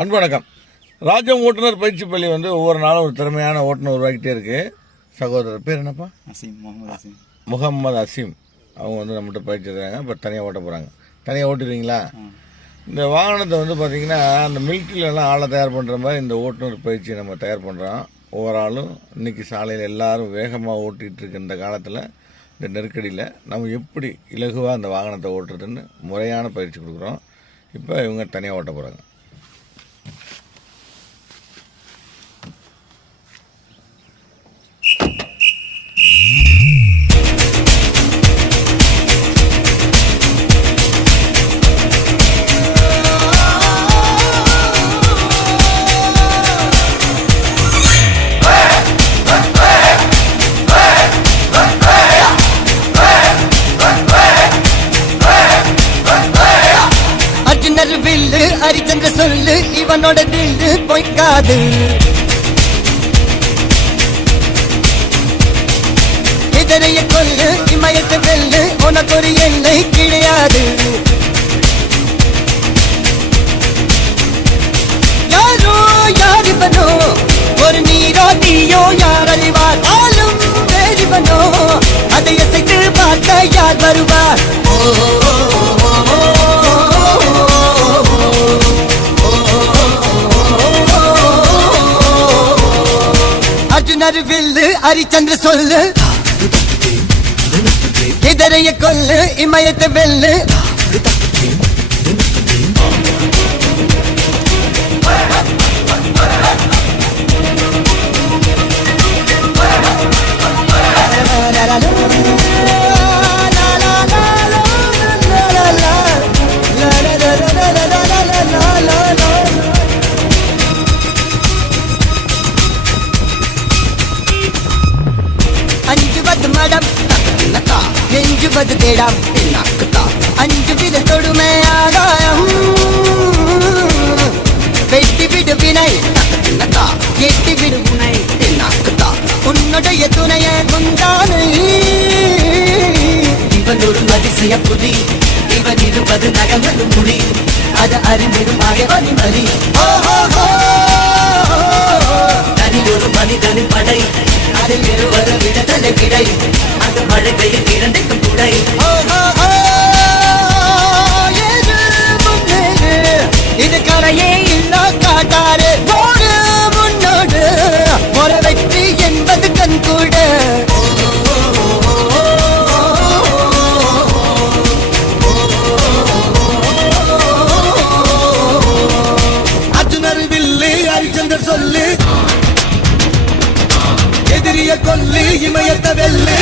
அன்பு வணக்கம். ராஜம் ஓட்டுநர் பயிற்சி பள்ளி ஒவ்வொரு நாளும் ஒரு திறமையான ஓட்டுநர் உருவாக்கிட்டே இருக்கு. சகோதரர் பேர் என்னப்பா? முகமது அசீம். அவங்க நம்மகிட்ட பயிற்சி இருக்காங்க. இப்போ தனியாக ஓட்ட போகிறாங்க. தனியாக ஓட்டுறீங்களா? இந்த வாகனத்தை பார்த்தீங்கன்னா அந்த மிலிட்ரியிலலாம் ஆளை தயார் பண்ணுற மாதிரி இந்த ஓட்டுநர் பயிற்சியை நம்ம தயார் பண்ணுறோம். ஒவ்வொரு ஆளும் இன்றைக்கி சாலையில் எல்லாரும் வேகமாக ஓட்டிகிட்டு இருக்க இந்த காலத்தில், இந்த நெருக்கடியில் நம்ம எப்படி இலகுவாக அந்த வாகனத்தை ஓட்டுறதுன்னு முறையான பயிற்சி கொடுக்குறோம். இப்போ இவங்க தனியாக ஓட்ட போகிறாங்க. வில்லு ஹரிச்சந்திர சொல்லு, இவனோட தில்லு பொய்க்காது. இதனைய கொல்லு, இமயத்தை வெல்லு, உனக்கு ஒரு எல்லை கிடையாது. யாரோ யார் இவனோ, ஒரு நீரோ தீயோ யார் அறிவார்? ஆளும் வேறிவனோ, அதை அசைத்து பார்க்க யார் வருவார்? அர்ஜுனர் வில்லு ஹரிச்சந்திர சொல்லு, இதரைய கொல்லு, இமயத்தை வெல்லு. அஞ்சுவது மடம், நெஞ்சுவது தேடம், அஞ்சு வித தொடுமை ஆதாயம். வெட்டி விடு வினை, எட்டி விடு உனை, உன்னுடைய துணைய குந்தானை. இவன் ஒரு அதிசய புலி, இவன் இருப்பது நகமது மொழி, அது அறிந்திடும் ஆகவனி மலி. தனி ஒரு மனிதனின் படை, அதில் இருவர விடதலை விடை, அந்த மழை பெய்யும் இரண்டுக்கும் குடை. இது கரையே இல்ல காட்டாரு, போடு முன்னோடு, ஒரு வெற்றி என்பது கண் கூட. அர்ஜுனர் வில்லு ஹரிச்சந்திர சொல்லு, எதிரிய கொல்லு, இமயத்தை வெல்லு.